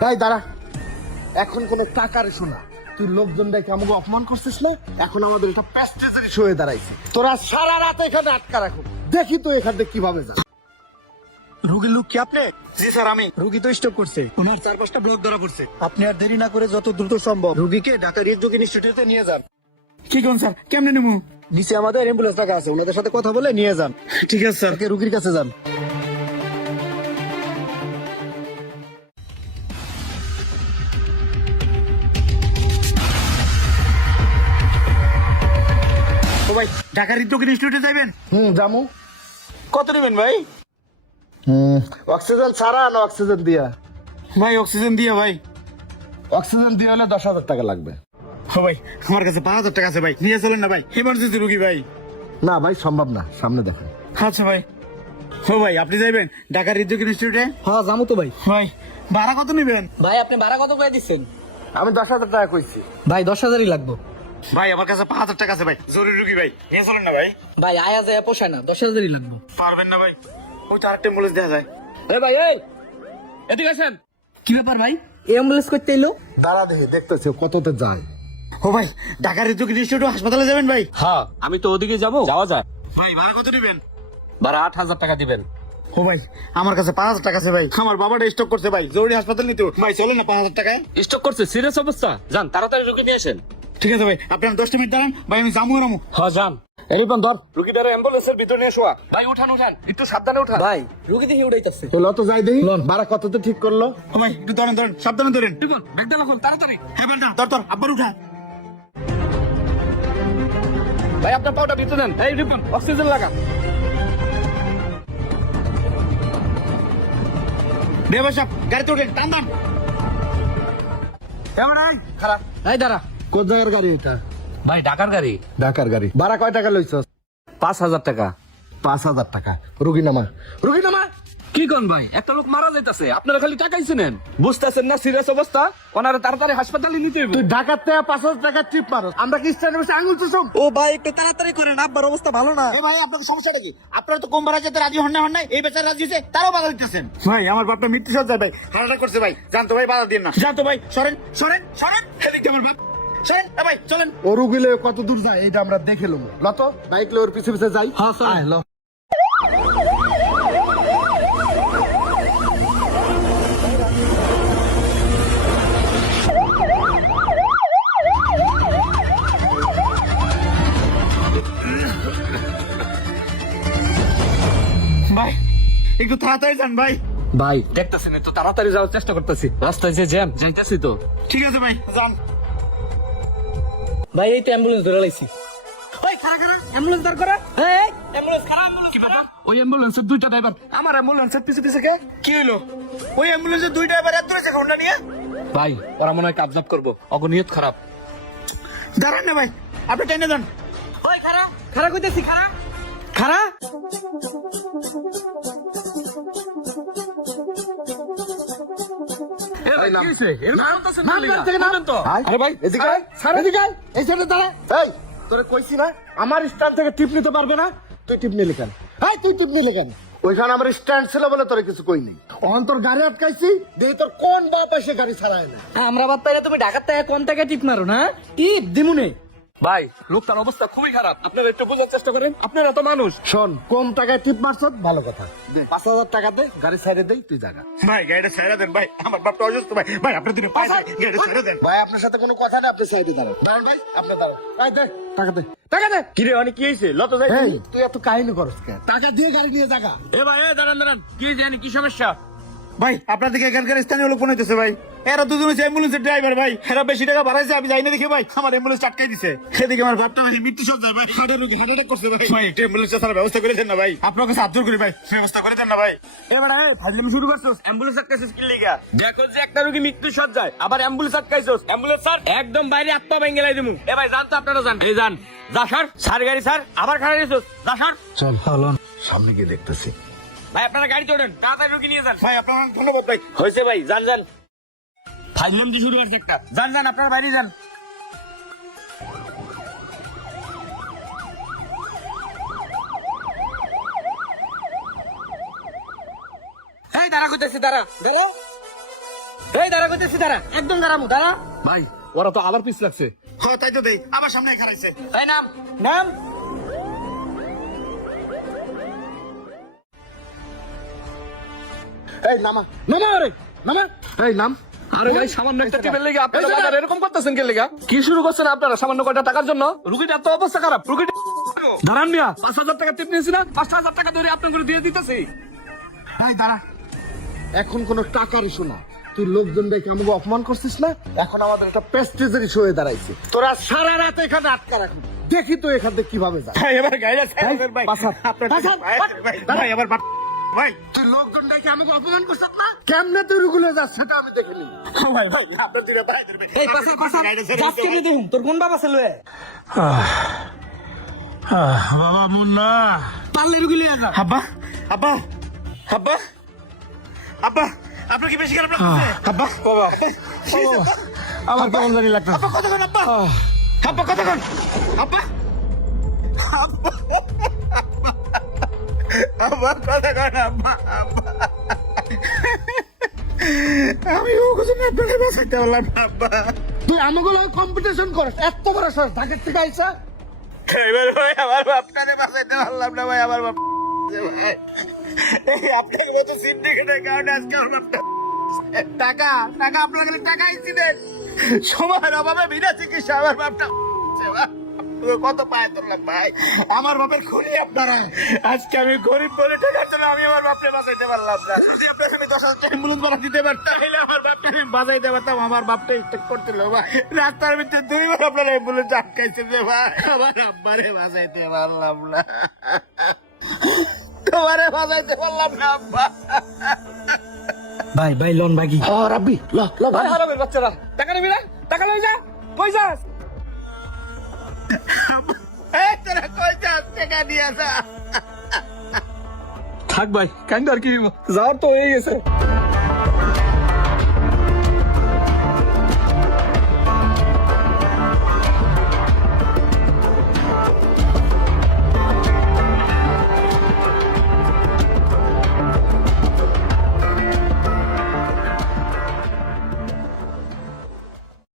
তাই দাঁড়া, এখন কোনো টাকার ইস্যু না। তুই লোকজনটাকে আমাকে অপমান করছিস না, এখন আমাদের এটা প্রেস্টিজের ইস্যু হয়ে দাঁড়াইছে। তোরা সারা রাত এখানে আটকা রাখো, দেখি তো এখান থেকে কিভাবে যা। রোগীর লোক কি আপনি? জি স্যার আমি। রোগী তো স্ট্রোক করছে, ওনার 4-5টা ব্লক ধরা পড়ছে। আপনি আর দেরি না করে যত দ্রুত সম্ভব রোগীকে ঢাকা হৃদরোগ ইনস্টিটিউটে নিয়ে যান। কি কোন স্যার, কেমনে নেবো? নিচে আমাদের অ্যাম্বুলেন্স টাকা আছে, ওনাদের সাথে কথা বলে নিয়ে যান। ঠিক আছে স্যার। আগে রোগীর কাছে যান। ও ভাই, ঢাকা হৃদরোগ ইনস্টিটিউটে যাবেন? জামু। কত নেবেন ভাই? অক্সিজেন ছাড়া না অক্সিজেন দিয়া? ভাই অক্সিজেন দিয়ে ভাই। অক্সিজেন দিয়ে হলে 10,000 টাকা লাগবে। ও ভাই, আমার কাছে 5,000 টাকা আছে ভাই, নিয়ে চলেন না ভাই, এমার্জেন্সি রুগী ভাই। না ভাই, সম্ভব না, সামনে দেখেন। আচ্ছা ভাই। ও ভাই, আপনি যাইবেন ঢাকা হৃদরোগ ইনস্টিটিউটে? হ্যাঁ যাবো তো ভাই। ভাই ভাড়া কত নেবেন? ভাই আপনি ভাড়া কত করে দিচ্ছেন? আমি 10,000 টাকা কইছি। ভাই 10,000ই লাগবে। ভাই আমার কাছে 5,000 টাকা আছে ভাই, জরুরি রুগী ভাই, নিয়ে চলেন না ভাই। ভাই আয়া যায় পোষায় না, 10,000ই লাগবে। পারবেন না ভাই? ওই তো আরেকটা অ্যাম্বুলেন্স দেখা যায়। ভাই এই এদিকে আসেন। কি ব্যাপার ভাই, এই অ্যাম্বুলেন্স করতে এলো? দাঁড়া দেখি, দেখতেছি কততে যায়। ও ভাই, ঢাকা হৃদরোগ ইনস্টিটিউট হাসপাতালে যাবেন ভাই? হ্যাঁ আমি তো ওদিকে যাব, যাওয়া যায়। ভাই ভাড়া কত নেবেন? ভাড়া 8,000 টাকা দিবেন। ও ভাই, আমার কাছে 5,000 টাকা আছে ভাই, আমার বাবাটা স্ট্রোক করছে ভাই, জরুরি হাসপাতাল নিতে হবে। ভাই চলেন না 5,000 টাকায়। স্টক করছে, সিরিয়াস অবস্থা, যান তাড়াতাড়ি রুগী নিয়ে আসেন। ঠিক আছে ভাই, আপনি 10টা মিনিট দাঁড়ান ভাই, আমি জামু রামু। হ্যাঁ যান। এরিপন ধর। রুগীটারে অ্যাম্বুলেন্সের ভিতরে নিয়ে শোয়া। ভাই উঠান উঠান, একটু সাবধানে উঠান। ভাই রুগী দেখি উড়াইতেছে। তো লত যাই দেখি, ভাড়া কততে ঠিক করলো। ও ভাই একটু ধরেন ধরেন, সাবধানে ধরেন। রিপন ব্যাগডালা খোল তাড়াতাড়ি। হ্যাঁ বেটা, ধর আব্বার উঠা। ভাই আপনার পাউটা ভিতরে দেন। এই রিপন অক্সিজেন লাগা। ড্রাইভার সাহেব গাড়িতে উঠেন, টান দাম। এবার আয় খারাপ। এই দাঁড়া। কোন জায়গার গাড়ি এটা? ভাই ঢাকার গাড়ি। ঢাকার গাড়ি। ভাড়া কয় টাকা লইছ? 5,000 টাকা। 5,000 টাকা। রুগী নামা, রুগী নামা। কি কোন ভাই, একটা লোক মারা যাইতাছে, আপনারা খালি টাকাই শুনেন, বুঝতেছেন না সিরিয়াস অবস্থা, ওনারা তাড়াতাড়ি হাসপাতালে নিতে হবে। তুই ঢাকার থেকে 5,000 টাকা টিপ মারো, আমরা কি স্ট্যান্ডে বসে আঙুল চুষম? ও ভাই একটু তাড়াতাড়ি করেন, আব্বার অবস্থা ভালো না। এ ভাই, আপনার সমস্যাটা কি? আপনারা তো কম ভাড়া যেতে রাজি হন না, এই বেচারা রাজি হয়েছে, তারাও বাধা দিতেছেন। ভাই আমার বাপটা মৃত্যু সজ্জায় ভাই, হারাটা করছে ভাই, জানতো ভাই, বাধা দিন না। জানতো ভাই, সরেন সরেন সরেন, এদিকে আমার বাপ সরেন। ভাই চলেন। ও রুগী লয়ে কত দূর যায় এটা আমরা দেখে লম। লত বাইক লয়ে ওর পিছে পিছে যাই। হ্যাঁ স্যার। আয়, ল। ভাই একটু তাড়াতাড়ি যান ভাই। ভাই দেখতেছেন, একটু তাড়াতাড়ি যাওয়ার চেষ্টা করতেছি, রাস্তায় যে জ্যাম, যাইতেছি তো। ঠিক আছে ভাই, যান। ভাই এই তো অ্যাম্বুলেন্স ধরে লাইছি। ওই খাড়া খাড়া অ্যাম্বুলেন্স দাঁড় করা। এই অ্যাম্বুলেন্স খাড়া, অ্যাম্বুলেন্স কি ব্যাপার, ওই অ্যাম্বুলেন্সের 2টা ড্রাইভার আমার অ্যাম্বুলেন্সের পিছে পিছে কে? কি হলো? ওই অ্যাম্বুলেন্সের 2 ড্রাইভার এত রয়েছে হোন্ডা নিয়ে। ভাই ওরা মনে হয় কাবজাব করবো, অগনিয়ত খারাপ। দাঁড়ান না ভাই, আপনি টেনে যান। ওই খাড়া খাড়া কইতেছি, খাড়া খাড়া। এ ভাই, কি হইছে? এরকম করতেছেন না লিগা? থেকে নাম। বলেন তো। আয়। আরে ভাই এদিকে আয়, এদিকে আয়, এই সাইডে দাঁড়া। এই, তোরে কইছি না আমার স্ট্যান্ড থেকে টিপ নিতে পারবে না? তুই টিপ নিলি কেন? এই তুই টিপ নিলি কেন? ওইখানে আমার স্ট্যান্ড ছিল বলে তোরে কিছু কই নেই। অন তোর গাড়ি আটকাইছি, দেখি তোর কোন বাপ এসে গাড়ি ছাড়ায় না। আমরা বাদ পাইলে তুমি ঢাকার থেকে কম টাকা টিপ মারো না? টিপ দিমুনে। ভাই লোকটার অবস্থা খুবই খারাপ, আপনারা একটু বোঝার চেষ্টা করেন, আপনারা তো মানুষ। শোন, কম টাকায় টিপ মারছ, ভালো কথা। 5,000 টাকা দে, গাড়ি ছাইড়ে দেই, তুই জায়গা। ভাই গাড়িটা ছেড়ে দেন ভাই, আমার বাপটা অসুস্থ ভাই, ভাই আপনার দিনে পায় না, গাড়িটা ছেড়ে দেন। ভাই আপনার সাথে কোনো কথা নেই, আপনি সাইডে দাঁড়ান। দাঁড়ান ভাই, আপনি দাঁড়ান। এই দে, টাকা দে, টাকা দে। কি রে অনেক কি হয়েছে? লত যাই। এই, তুই এত কাহিনী করছ কেন? টাকা দিয়ে গাড়ি নিয়ে জায়গা। এ ভাই দাঁড়ান দাঁড়ান, কি জানি কি সমস্যা? ভাই আপনার দিকে এখানকার স্থানীয় লোক মনে হইতেছে ভাই, এরা দুজন হচ্ছে অ্যাম্বুলেন্সের ড্রাইভার ভাই, এরা বেশি টাকা বাড়াইছে, আমি যাই না দেখে ভাই আমার অ্যাম্বুলেন্স আটকাই দিছে। সেদিকে আমার বাপটা ভাই মৃত্যু সজ্জায় ভাই, হার্ট অ্যাটাক করছে ভাই। ভাই একটা অ্যাম্বুলেন্স ছাড়ার ব্যবস্থা করে দেন না ভাই, আপনার কাছে হাত জোর করি ভাই, ব্যবস্থা করে দেন না ভাই। এবার ফাজলামি শুরু করছস, অ্যাম্বুলেন্স আটকাইছিস কি লিগা? দেখো যে একটা রোগী মৃত্যু সজ্জায়, আবার অ্যাম্বুলেন্স আটকাইছস। অ্যাম্বুলেন্স স্যার একদম বাইরে আত্মা ভেঙে লাই দিমু। এ ভাই জান তো, আপনারা জান। এই জান, যা স্যার, স্যার গাড়ি স্যার, আবার খারাপ দিছস, যা স্যার। চল, সামনে গিয়ে দেখতেছি। ভাই আপনারা গাড়ি চড়েন, তাড়াতাড়ি রোগী নিয়ে যান। ভাই আপনার অনেক ধন্যবাদ ভাই। হয়েছে ভাই, যান যান। ফাজলামি শুরু করছে একটা, যান যান আপনারা বাইরে যান। এই দাঁড়া কইতেছি, দাঁড়া দাঁড়া। এই দাঁড়া করতেছি, দাঁড়া, একদম দাঁড়ামু, দাঁড়া। ভাই ওরা তো আবার পিছ লাগছে। হ্যাঁ তাই তো দেই, আমার সামনে খারাইছে। এই নাম, নাম। এই নামা, নামা রে, নামা। এই নাম। আরে ভাই সামান্য একটা টিপের লেগে আপনারা বাজার এরকম করতেছেন কে লেগা? কি শুরু করছেন আপনারা সামান্য কয়টা টাকার জন্য? রুগীটার তো অবস্থা খারাপ। রুগীটা দাঁড়ান মিয়া, 5,000 টাকা টিপ নিয়েছি না, 5,000 টাকা ধরে আপনার করে দিয়ে দিতেছি। এই দাঁড়া, এখন কোনো টাকার ইস্যু না। তুই লোকজন দেখে আমাকে অপমান করছিস না, এখন আমাদের একটা প্রেস্টিজের ইস্যু হয়ে দাঁড়াইছে। তোরা সারা রাত এখানে আটকা রাখবি, দেখি তো এখান থেকে কিভাবে যায়। ভাই এবার গাইলা ছাড়েন ভাই। পাসার, আপনার পাসার, ভাই আবার ভাই তুই লোকজন দেখে আমাকে অপমান করছিস না, কেমনে তুই রুগুলে যাস সেটা আমি দেখে নিই। ভাই ভাই আপনার দিনে ভাই ধরবে। এই পাশা, পাশা, যাস কেমনে দেখুন, তোর কোন বাবা ছিল? বাবা মুন্না। পারলে রুগী লিয়ে যা। আব্বা আব্বা আব্বা আব্বা আপনার কি বেশি খারাপ লাগছে? আব্বা বাবা আমার কেমন জানি লাগতো। আব্বা কতক্ষণ আব্বা? আব্বা কতক্ষণ? আব্বা আব্বা আব্বা কতক্ষণ আব্বা? আব্বা আমি ও কিছু না আপনাকে বাঁচাইতে পারলাম না আব্বা। তুই আমাকে কম্পিটিশন করিস, এত বড় সাহস, ঢাকার থেকে আইসা। এবার ভাই আমার বাপটাকে বাঁচাইতে পারলাম না ভাই, আমার বাপ এই আপনাকে মতো সিন্ডিকেটের কারণে আজকে আমার বাপটা টাকা টাকা আপনার কাছে টাকাই ছিলেন, সময়ের অভাবে বিনা চিকিৎসা আমার বাপটা কত পায়ে তুললাম ভাই। আমার বাপের খুনি আপনারা, আজকে আমি গরিব বলে টাকার জন্য আমি আমার বাপকে বাঁচাইতে পারলাম না। যদি আপনার আমি 10,000 অ্যাম্বুলেন্স ভাড়া দিতে পারতাম তাহলে আমার বাপকে আমি বাঁচাইতে পারতাম। আমার বাপটা স্টেক করছিল ভাই, রাস্তার ভিতরে 2 বার আপনার অ্যাম্বুলেন্স আটকাইছে যে ভাই, আমার আব্বারে বাঁচাইতে পারলাম না, তোমারে বাঁচাইতে পারলাম না আব্বা। ভাই, ভাই লোন বাকি। ও রাব্বি, ল ল ভাই ভাই। হারামের বাচ্চারা, টাকা নিবি না? টাকা লই যা, কই যাস? এই তোরা কই যাস? টাকা নিয়ে আসা। থাক ভাই, কাইন্ড আর কি যাওয়ার তো হয়ে গেছে।